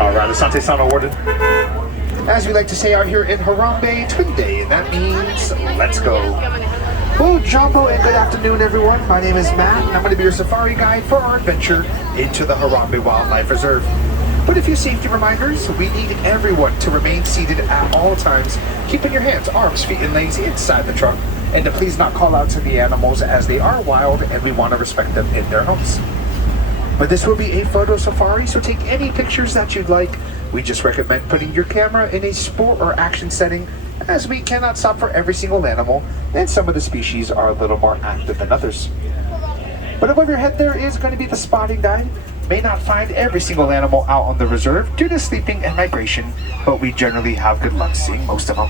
All right, Asante-san awarded. As we like to say out here in Harambe, Twin Day, and that means let's go. Well, Jumbo, and good afternoon, everyone. My name is Matt, and I'm going to be your safari guide for our adventure into the Harambe Wildlife Reserve. But a few safety reminders: we need everyone to remain seated at all times, keeping your hands, arms, feet, and legs inside the truck, and to please not call out to the animals as they are wild and we want to respect them in their homes. But this will be a photo safari, so take any pictures that you'd like. We just recommend putting your camera in a sport or action setting, as we cannot stop for every single animal, and some of the species are a little more active than others. But above your head there is going to be the spotting guide. May not find every single animal out on the reserve due to sleeping and migration, but we generally have good luck seeing most of them.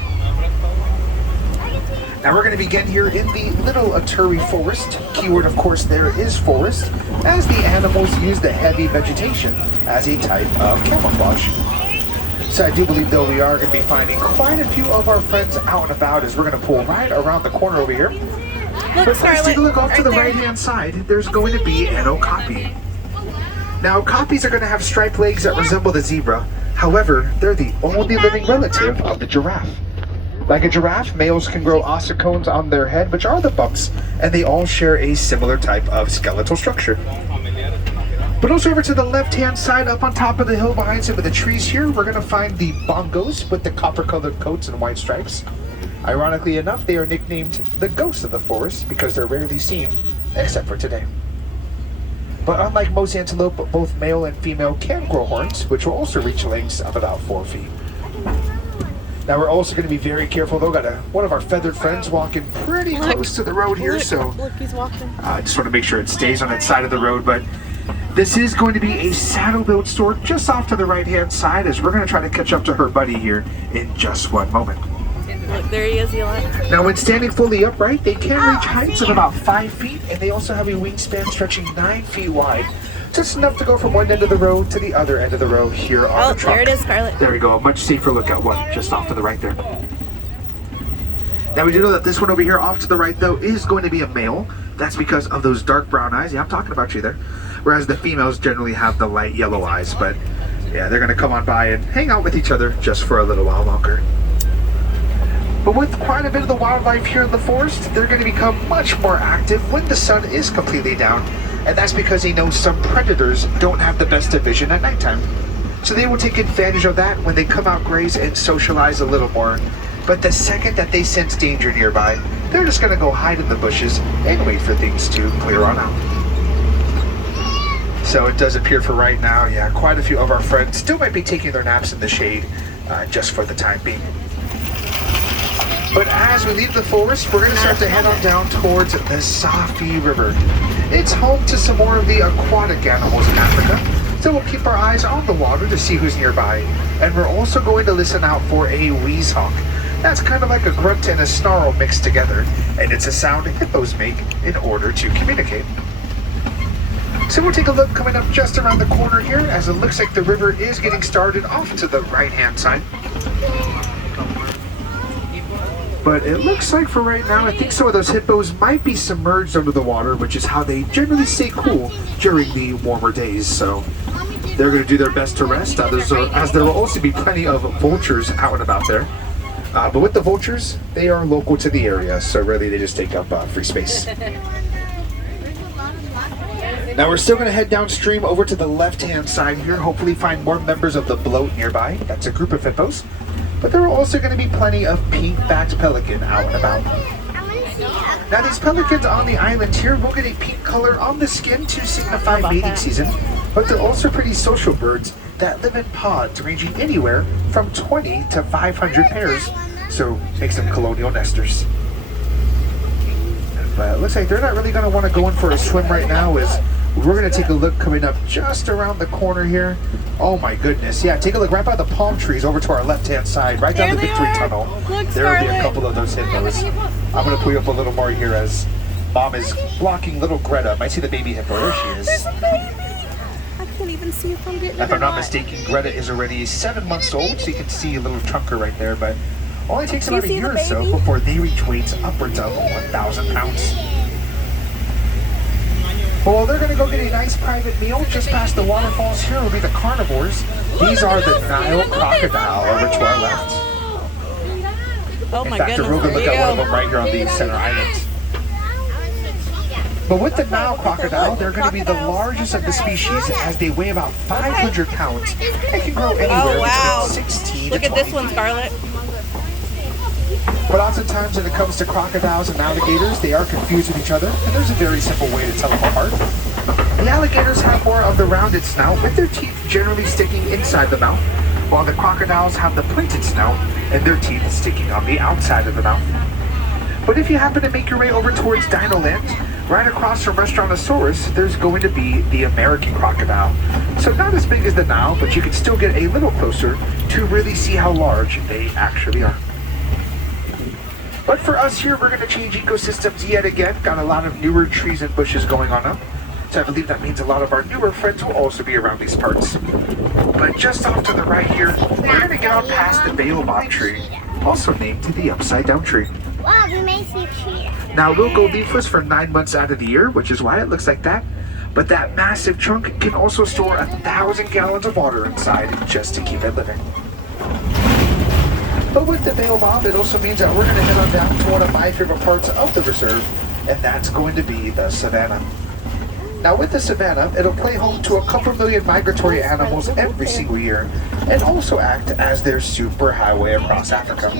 Now we're going to begin here in the Little Aturi Forest. Keyword, of course, there is forest, as the animals use the heavy vegetation as a type of camouflage. So I do believe, though, we are going to be finding quite a few of our friends out and about as we're going to pull right around the corner over here. Look, but Scarlett, let's take a look off to the there. right-hand side. There's going to be an okapi. Now, okapis are going to have striped legs that resemble the zebra. However, they're the only living relative of the giraffe. Like a giraffe, males can grow ossicones on their head, which are the bumps, and they all share a similar type of skeletal structure. But also over to the left-hand side, up on top of the hill behind some of the trees here, we're going to find the bongos with the copper-colored coats and white stripes. Ironically enough, they are nicknamed the ghosts of the forest because they're rarely seen, except for today. But unlike most antelope, both male and female can grow horns, which will also reach lengths of about 4 feet. Now we're also going to be very careful, though. Got one of our feathered friends walking pretty close to the road here, so Look, he's walking. I just want to make sure it stays on its side of the road. But this is going to be a saddle-built stork just off to the right-hand side, as we're going to try to catch up to her buddy here in just one moment. Look, there he is, Eli. Now, when standing fully upright, they can reach heights of about 5 feet, and they also have a wingspan stretching 9 feet wide. Just enough to go from one end of the road to the other end of the road here on the truck. There it is, Scarlett. There we go, a much safer look at one, just off to the right there. Now we do know that this one over here off to the right, though, is going to be a male. That's because of those dark brown eyes. Yeah, I'm talking about you there. Whereas the females generally have the light yellow eyes, but yeah, they're going to come on by and hang out with each other just for a little while longer. But with quite a bit of the wildlife here in the forest, they're going to become much more active when the sun is completely down. And that's because they know some predators don't have the best of vision at nighttime. So they will take advantage of that when they come out, graze, and socialize a little more. But the second that they sense danger nearby, they're just going to go hide in the bushes and wait for things to clear on out. So it does appear for right now, yeah, quite a few of our friends still might be taking their naps in the shade just for the time being. But as we leave the forest, we're going to start to head on down towards the Safi River. It's home to some more of the aquatic animals in Africa, so we'll keep our eyes on the water to see who's nearby. And we're also going to listen out for a weashawk. That's kind of like a grunt and a snarl mixed together, and it's a sound hippos make in order to communicate. So we'll take a look coming up just around the corner here, as it looks like the river is getting started off to the right-hand side. But it looks like for right now, I think some of those hippos might be submerged under the water, which is how they generally stay cool during the warmer days. So they're going to do their best to rest, as there will also be plenty of vultures out and about there. But with the vultures, they are local to the area, so really they just take up free space. Now we're still going to head downstream over to the left-hand side here, hopefully find more members of the bloat nearby. That's a group of hippos. But there are also going to be plenty of pink-backed pelican out and about. Now these pelicans on the island here will get a pink color on the skin to signify mating season, but they're also pretty social birds that live in pods ranging anywhere from 20 to 500 pairs, so makes them colonial nesters. But it looks like they're not really going to want to go in for a swim right now, as we're going to take a look coming up just around the corner here. Oh my goodness. Yeah, take a look right by the palm trees over to our left-hand side, right down the Victory Tunnel. There will be a couple of those hippos. I'm going to pull you up a little more here as Mom is blocking little Greta. Might see the baby hippo. There she is. There's a baby! I can't even see if I'm getting If I'm not mistaken, Greta is already 7 months old, so you can see a little chunker right there, but only takes about a year or so before they reach weights upwards of 1,000 pounds. Well, they're going to go get a nice private meal just past the waterfalls here will be the carnivores. These are the Nile crocodile over to our left. Oh In my fact, a real goodness, good look there at you one of go. them right here on the center island. But with the Nile crocodile, they're going to be the largest of the species as they weigh about 500 pounds and can grow anywhere Oh wow. between 16 Look to at this 20 one, Scarlett. But oftentimes when it comes to crocodiles and alligators, they are confused with each other, and there's a very simple way to tell them apart. The alligators have more of the rounded snout, with their teeth generally sticking inside the mouth, while the crocodiles have the pointed snout and their teeth sticking on the outside of the mouth. But if you happen to make your way over towards Dino Land, right across from Restaurantosaurus, there's going to be the American crocodile. So not as big as the Nile, but you can still get a little closer to really see how large they actually are. But for us here, we're going to change ecosystems yet again. Got a lot of newer trees and bushes going on up. So I believe that means a lot of our newer friends will also be around these parts. But just off to the right here, we're going to get out past the baobab tree, also named the upside down tree. Wow, we may see cheetah. Now, we'll go leafless for 9 months out of the year, which is why it looks like that. But that massive trunk can also store 1,000 gallons of water inside just to keep it living. But with the baobab, it also means that we're going to head on down to one of my favorite parts of the reserve, and that's going to be the savannah. Now with the savannah, it'll play home to a couple million migratory animals every single year, and also act as their superhighway across Africa.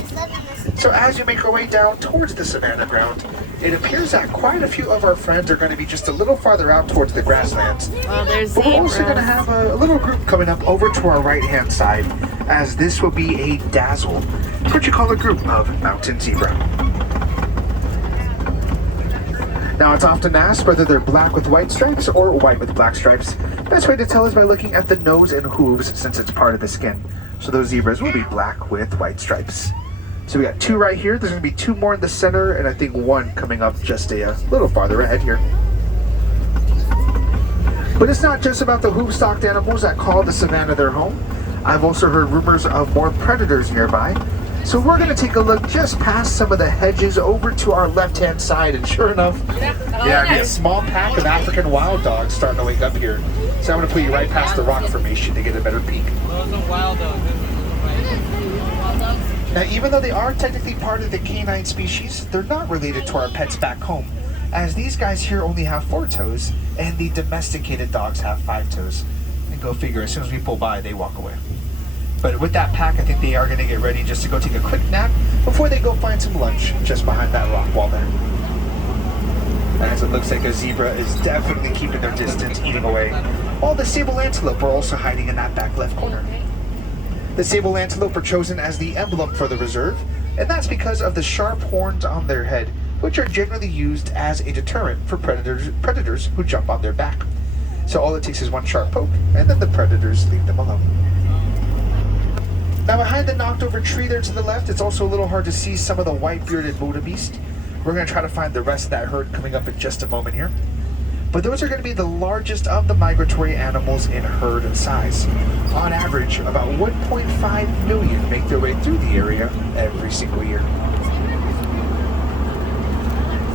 So as you make your way down towards the savannah ground, it appears that quite a few of our friends are going to be just a little farther out towards the grasslands. Well, there's But we're also going to zebras. have a little group coming up over to our right-hand side, as this will be a dazzle. It's what you call a group of mountain zebra. Now, it's often asked whether they're black with white stripes or white with black stripes. Best way to tell is by looking at the nose and hooves, since it's part of the skin. So those zebras will be black with white stripes. So we got 2 right here. There's going to be 2 more in the center, and I think 1 coming up just a little farther ahead here. But it's not just about the hoof-stocked animals that call the savannah their home. I've also heard rumors of more predators nearby. So we're going to take a look just past some of the hedges over to our left-hand side, and sure enough, yeah, I mean, a small pack of African wild dogs starting to wake up here. So I'm going to put you right past the rock formation to get a better peek. Those are wild dogs. Now, even though they are technically part of the canine species, they're not related to our pets back home, as these guys here only have 4 toes, and the domesticated dogs have 5 toes. And go figure, as soon as we pull by, they walk away. But with that pack, I think they are going to get ready just to go take a quick nap before they go find some lunch just behind that rock wall there. As it looks like a zebra is definitely keeping their distance, eating away, while the sable antelope are also hiding in that back left corner. The sable antelope are chosen as the emblem for the reserve, and that's because of the sharp horns on their head, which are generally used as a deterrent for predators who jump on their back. So all it takes is 1 sharp poke, and then the predators leave them alone. Now behind the knocked over tree there to the left, it's also a little hard to see some of the white-bearded wildebeest. We're going to try to find the rest of that herd coming up in just a moment here. But those are going to be the largest of the migratory animals in herd size. On average, about 1.5 million make their way through the area every single year.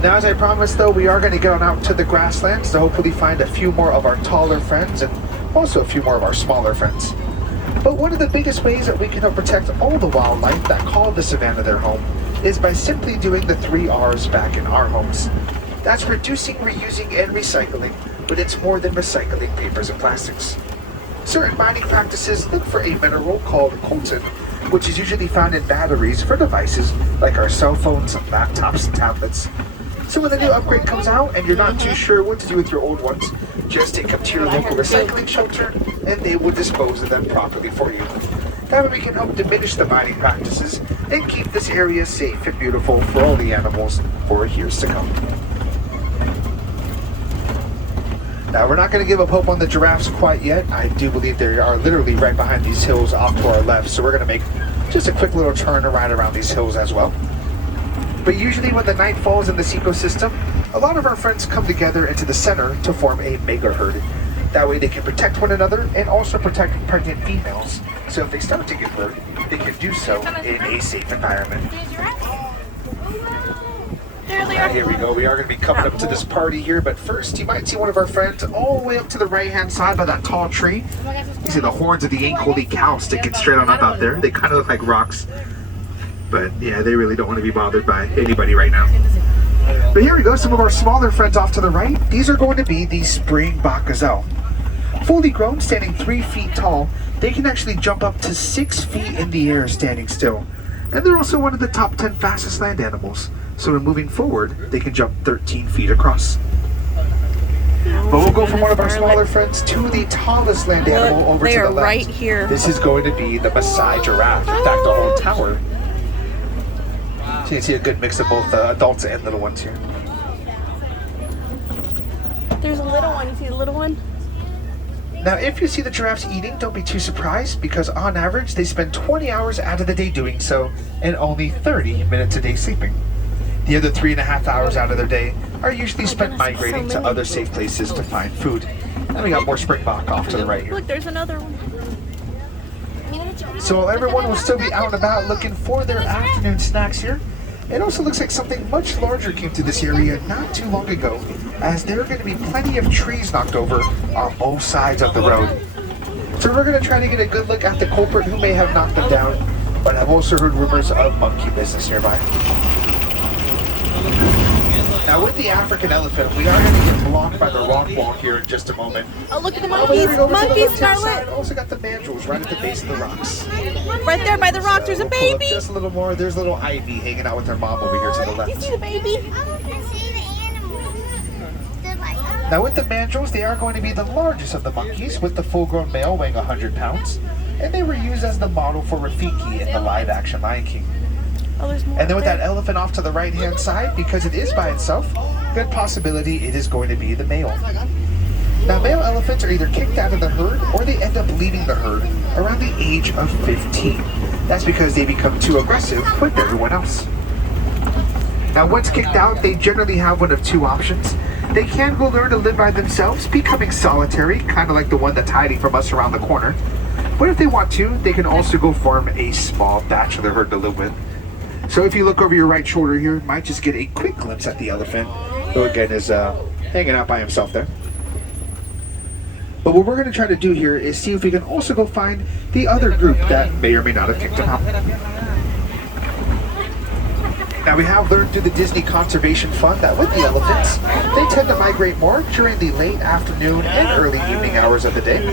Now, as I promised though, we are going to get on out to the grasslands to hopefully find a few more of our taller friends and also a few more of our smaller friends. But one of the biggest ways that we can help protect all the wildlife that call the savannah their home is by simply doing the 3 R's back in our homes. That's reducing, reusing, and recycling, but it's more than recycling papers and plastics. Certain mining practices look for a mineral called coltan, which is usually found in batteries for devices like our cell phones, laptops, and tablets. So when the new upgrade comes out and you're not too sure what to do with your old ones, just take them to your local recycling shelter and they will dispose of them properly for you. That way we can help diminish the mining practices and keep this area safe and beautiful for all the animals for years to come. Now, we're not going to give up hope on the giraffes quite yet. I do believe they are literally right behind these hills off to our left, so we're going to make just a quick little turn to ride around these hills as well. But usually when the night falls in this ecosystem, a lot of our friends come together into the center to form a mega herd. That way they can protect one another and also protect pregnant females. So if they start to give birth, they can do so in a safe environment. There they And are. here we go. We are going to be coming up to this party here, but first you might see one of our friends all the way up to the right-hand side by that tall tree. You see the horns of the holy cow sticking straight on up out there. They kind of look like rocks. But yeah, they really don't want to be bothered by anybody right now. But here we go, some of our smaller friends off to the right. These are going to be the springbok gazelle. Fully grown, standing 3 feet tall, they can actually jump up to 6 feet in the air standing still. And they're also one of the top 10 fastest land animals. So when moving forward, they can jump 13 feet across. But we'll go from one of our smaller friends to the tallest land animal over to they the are left. right here. This is going to be the Maasai giraffe. In fact, the whole tower. So you can see a good mix of both adults and little ones here. There's a little one. You see the little one? Now, if you see the giraffes eating, don't be too surprised, because on average, they spend 20 hours out of the day doing so, and only 30 minutes a day sleeping. The other 3.5 hours out of their day are usually spent migrating to other safe places to find food. And we got more springbok off to the right here. Look, there's another one. So while everyone will still be out and about looking for their afternoon snacks here, it also looks like something much larger came to this area not too long ago, as there are going to be plenty of trees knocked over on both sides of the road. So we're going to try to get a good look at the culprit who may have knocked them down, but I've also heard rumors of monkey business nearby. Now with the African elephant, we are going to get blocked by the rock wall here in just a moment. Oh, look at the But here monkeys. we go over to the Monkeys, left-hand side. Scarlet. Also got the mandrills right at the base of the rocks. Right there by the rock, there's a We'll pull up baby. just a little more. There's little Ivy hanging out with her mom over here to the You left. see the baby? I want to see the animals. They're like, Now with the mandrills, they are going to be the largest of the monkeys, with the full-grown male weighing 100 pounds. And they were used as the model for Rafiki in the live-action Lion King. Oh, there's more. And then with there. that elephant off to the right-hand side, because it is by itself, good possibility it is going to be the male. Now male elephants are either kicked out of the herd, or they end up leaving the herd around the age of 15. That's because they become too aggressive with everyone else. Now once kicked out, they generally have one of two options. They can go learn to live by themselves, becoming solitary, kind of like the one that's hiding from us around the corner. But if they want to, they can also go form a small bachelor herd to live with. So if you look over your right shoulder here, you might just get a quick glimpse at the elephant, who again is hanging out by himself there. But what we're going to try to do here is see if we can also go find the other group that may or may not have kicked him out. Now we have learned through the Disney Conservation Fund that with the elephants, they tend to migrate more during the late afternoon and early evening hours of the day.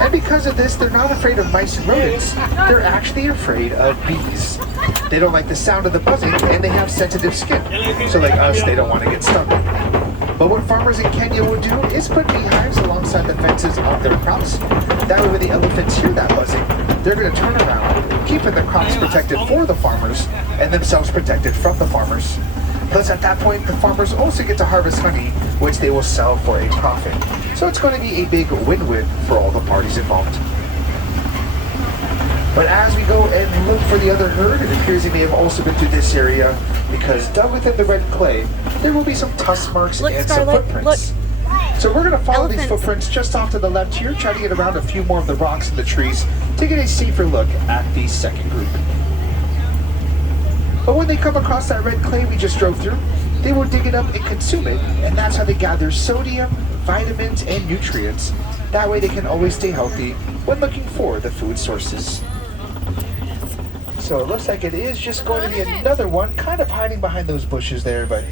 And because of this, they're not afraid of mice and rodents, they're actually afraid of bees. They don't like the sound of the buzzing, and they have sensitive skin. So like us, they don't want to get stung. But what farmers in Kenya will do is put beehives alongside the fences of their crops. That way when the elephants hear that buzzing, they're going to turn around, keeping the crops protected for the farmers, and themselves protected from the farmers. Plus at that point, the farmers also get to harvest honey, which they will sell for a profit. So it's going to be a big win-win for all the parties involved. But as we go and look for the other herd, it appears they may have also been through this area, because dug within the red clay, there will be some tusk marks Look, and Scarlet, some footprints. So we're going to follow these Elephants. footprints just off to the left here, try to get around a few more of the rocks and the trees to get a safer look at the second group. But when they come across that red clay we just drove through, they will dig it up and consume it, and that's how they gather sodium, vitamins, and nutrients. That way they can always stay healthy when looking for the food sources. So it looks like it is just going to be another one, kind of hiding behind those bushes there, but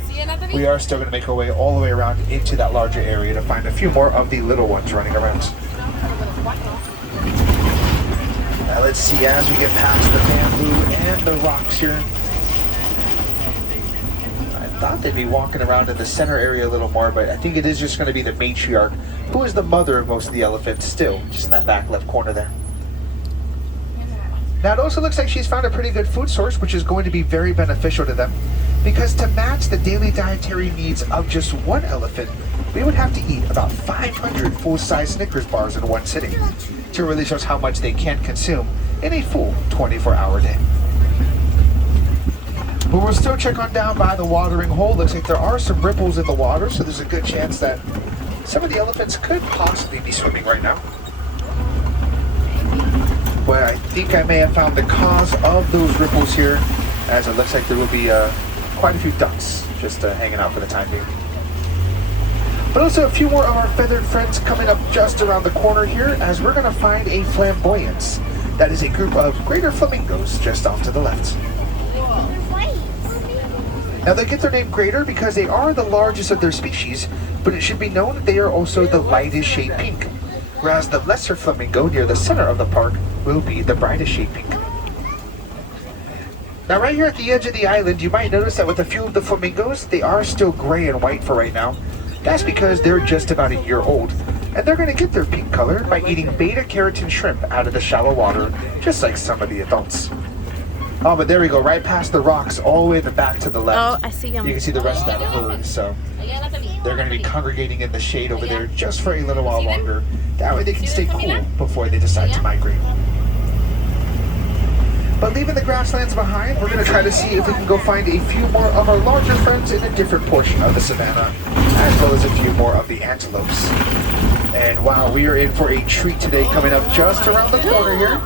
we are still going to make our way all the way around into that larger area to find a few more of the little ones running around. Now let's see, as we get past the bamboo and the rocks here, I thought they'd be walking around in the center area a little more, but I think it is just going to be the matriarch, who is the mother of most of the elephants, still just in that back left corner there. Now it also looks like she's found a pretty good food source, which is going to be very beneficial to them, because to match the daily dietary needs of just one elephant, we would have to eat about 500 full-size Snickers bars in one sitting, to really show us how much they can consume in a full 24-hour day. But we'll still check on down by the watering hole. Looks like there are some ripples in the water, so there's a good chance that some of the elephants could possibly be swimming right now. But I think I may have found the cause of those ripples here, as it looks like there will be quite a few ducks just hanging out for the time being. But also a few more of our feathered friends coming up just around the corner here, as we're going to find a flamboyance. That is a group of greater flamingos just off to the left. Now they get their name greater because they are the largest of their species, but it should be known that they are also the lightest shade pink, whereas the lesser flamingo near the center of the park will be the brightest shade pink. Now right here at the edge of the island, you might notice that with a few of the flamingos, they are still gray and white for right now. That's because they're just about a year old, and they're going to get their pink color by eating beta-carotene shrimp out of the shallow water, just like some of the adults. Oh, but there we go, right past the rocks, all the way in the back to the left. Oh, I see them. You can see the rest of that herd, so they're going to be congregating in the shade over there just for a little while longer. That way they can stay cool before they decide to migrate. But leaving the grasslands behind, we're going to try to see if we can go find a few more of our larger friends in a different portion of the savannah, as well as a few more of the antelopes. And wow, we are in for a treat today coming up just around the corner here.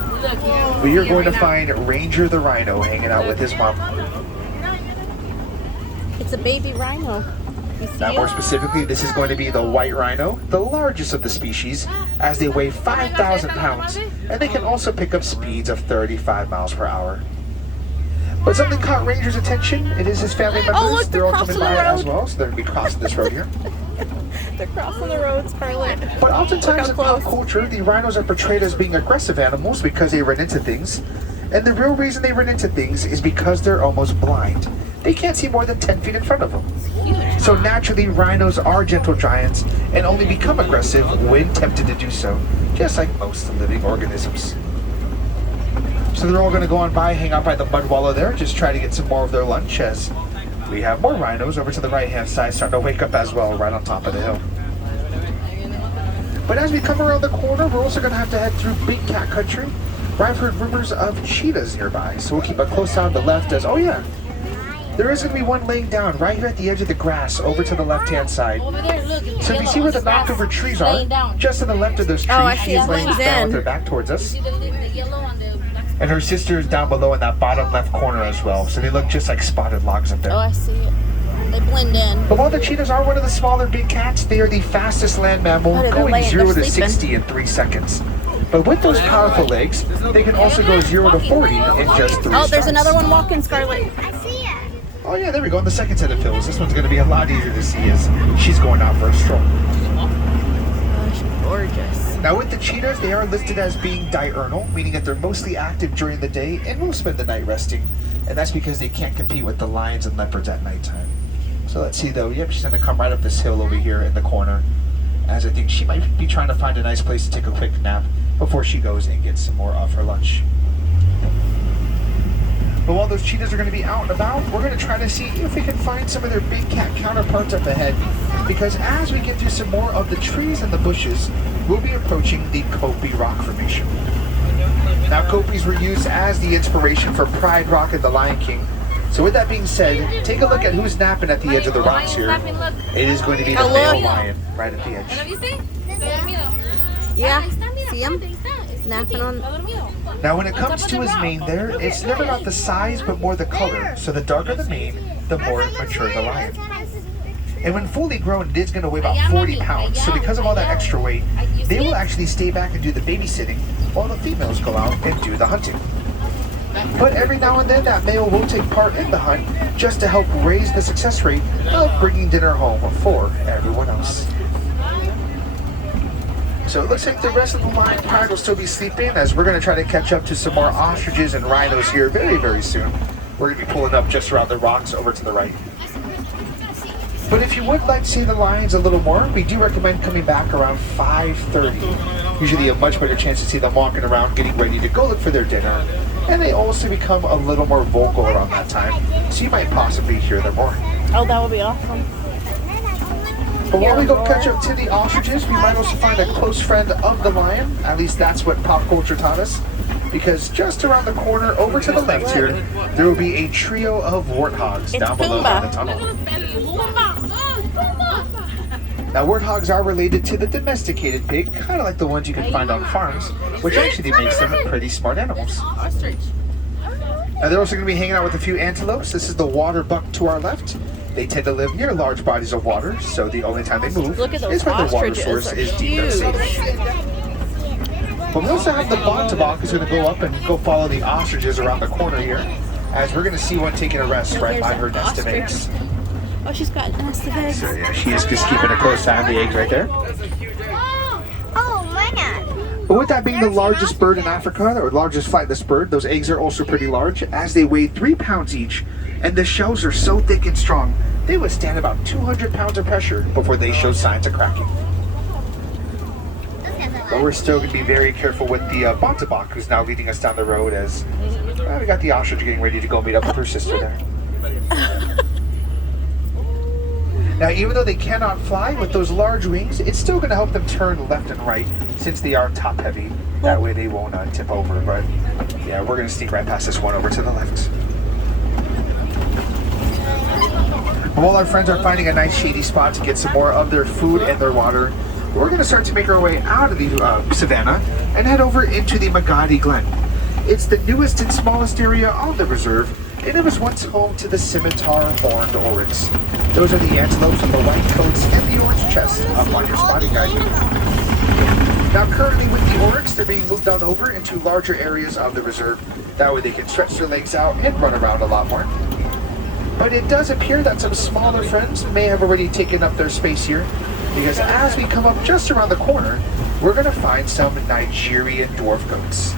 We are going to find Ranger the rhino hanging out with his mom. It's a baby rhino. You see Now more it? specifically, this is going to be the white rhino, the largest of the species, as they weigh 5,000 pounds, and they can also pick up speeds of 35 miles per hour. But something caught Ranger's attention. It is his family members. Oh, look, they're all coming crossing by the as road. well, so they're going to be crossing this road here. They're crossing the road, Scarlett. But oftentimes in Look how pop close. culture, the rhinos are portrayed as being aggressive animals because they run into things. And the real reason they run into things is because they're almost blind. They can't see more than 10 feet in front of them. So naturally, rhinos are gentle giants and only become aggressive when tempted to do so, just like most living organisms. So they're all going to go on by, hang out by the mud wallow there, just try to get some more of their lunch, as we have more rhinos over to the right-hand side starting to wake up as well, right on top of the hill. But as we come around the corner, we're also going to have to head through big cat country, where I've heard rumors of cheetahs nearby. So we'll keep a close eye on the left as, oh yeah, there is going to be one laying down right here at the edge of the grass over to the left-hand side. So if you see where the knockover trees are, just to the left of those trees, I she see is it. laying Blends down in. with her back towards us. And her sister is down below in that bottom left corner as well. So they look just like spotted logs up there. Oh, I see it. They blend in. But while the cheetahs are one of the smaller big cats, they are the fastest land mammal, Oh, they're going laying- 0 they're to sleeping. 60 in 3 seconds. But with those powerful legs, they can also go 0 to 40 in just 3 Oh, there's starts. another one walking, Scarlett. I see it. Oh yeah, there we go. On the second set of pills. This one's going to be a lot easier to see as she's going out for a stroll. Oh, she's gorgeous. Now with the cheetahs, they are listed as being diurnal, meaning that they're mostly active during the day and will spend the night resting. And that's because they can't compete with the lions and leopards at nighttime. So let's see though. Yep, she's going to come right up this hill over here in the corner, as I think she might be trying to find a nice place to take a quick nap before she goes and gets some more of her lunch. But while those cheetahs are going to be out and about, we're going to try to see if we can find some of their big cat counterparts up ahead, because as we get through some more of the trees and the bushes, we'll be approaching the Kopi Rock Formation. Now, Kopis were used as the inspiration for Pride Rock and the Lion King. So with that being said, take a look at who's napping at the edge of the rocks here. It is going to be the Oh, male look. lion right at the edge. Yeah, see him? Napping on. Now when it comes to his mane there, it's never about the size but more the color. So the darker the mane, the more mature the lion. And when fully grown, it is going to weigh about 40 pounds. So because of all that extra weight, they will actually stay back and do the babysitting while the females go out and do the hunting. But every now and then, that male will take part in the hunt just to help raise the success rate of bringing dinner home for everyone else. So it looks like the rest of the lion pride will still be sleeping, as we're going to try to catch up to some more ostriches and rhinos here very, very soon. We're going to be pulling up just around the rocks over to the right. But if you would like to see the lions a little more, we do recommend coming back around 5:30. Usually a much better chance to see them walking around getting ready to go look for their dinner. And they also become a little more vocal around that time, so you might possibly hear them more. Oh, that would be awesome. But while we go catch up to the ostriches, we might also find a close friend of the lion. At least that's what pop culture taught us. Because just around the corner, over to the left here, there will be a trio of warthogs It's down below Pumbaa. in the tunnel. Now, warthogs are related to the domesticated pig, kind of like the ones you can find on farms, which actually makes them pretty smart animals. Now, they're also going to be hanging out with a few antelopes. This is the water buck to our left. They tend to live near large bodies of water, so the only time they move Look at those is when the water ostriches. source They're is deemed unsafe. huge. But we also have the bontebok who's going to go up and go follow the ostriches around the corner here, as we're going to see one taking a rest right by her nest of eggs. Oh, she's got a nest of eggs. So yeah, she is just keeping a close eye on the eggs right there. Oh man. But with that being the largest bird in Africa, or largest flightless bird, those eggs are also pretty large, as they weigh 3 pounds each, and the shells are so thick and strong, they withstand about 200 pounds of pressure before they show signs of cracking. But we're still going to be very careful with the bontebok, who's now leading us down the road, as we got the ostrich getting ready to go meet up with her sister there. Now, even though they cannot fly with those large wings, it's still going to help them turn left and right, since they are top heavy. That way they won't tip over. But yeah, we're going to sneak right past this one over to the left. While our friends are finding a nice shady spot to get some more of their food and their water, we're going to start to make our way out of the savannah and head over into the Magadi Glen. It's the newest and smallest area on the reserve, and it was once home to the scimitar horned oryx. Those are the antelopes with the white coats and the orange chest up on your spotting guide. Now currently with the oryx, they're being moved on over into larger areas of the reserve. That way they can stretch their legs out and run around a lot more. But it does appear that some smaller friends may have already taken up their space here, because as we come up just around the corner, we're going to find some Nigerian dwarf goats.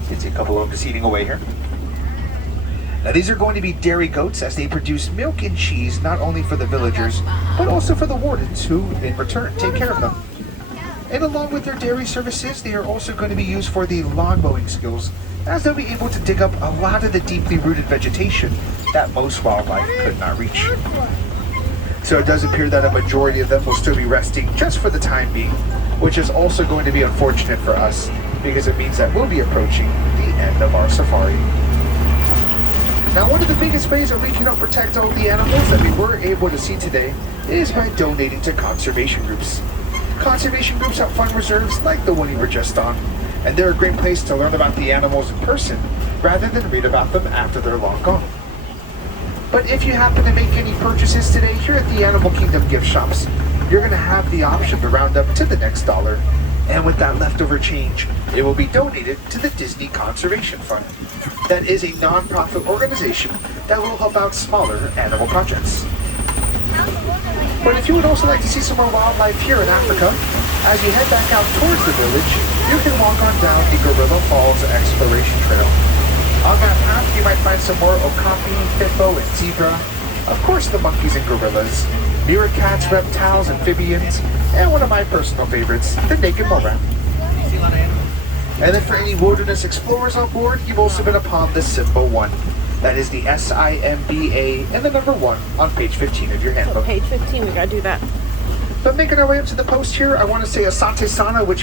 You can see a couple of them just eating away here. Now these are going to be dairy goats, as they produce milk and cheese not only for the villagers, but also for the wardens, who in return take care of them. And along with their dairy services, they are also going to be used for the lawn mowing skills, as they'll be able to dig up a lot of the deeply rooted vegetation that most wildlife could not reach. So it does appear that a majority of them will still be resting just for the time being, which is also going to be unfortunate for us, because it means that we'll be approaching the end of our safari. Now, one of the biggest ways that we can help protect all the animals that we were able to see today is by donating to conservation groups. Conservation groups help fund reserves like the one you were just on, and they're a great place to learn about the animals in person rather than read about them after they're long gone. But if you happen to make any purchases today here at the Animal Kingdom gift shops, you're going to have the option to round up to the next dollar. And with that leftover change, it will be donated to the Disney Conservation Fund. That is a non-profit organization that will help out smaller animal projects. But if you would also like to see some more wildlife here in Africa, as you head back out towards the village, you can walk on down the Gorilla Falls Exploration Trail. On that path, you might find some more okapi, hippo, and zebra, of course the monkeys and gorillas, meerkats, reptiles, amphibians, and one of my personal favorites, the naked mora. And then for any wilderness explorers on board, you've also been upon the Simba 1. That is the SIMBA and the number 1 on page 15 of your handbook. Page 15, we gotta do that. But making our way up to the post here, I want to say Asante Sana, which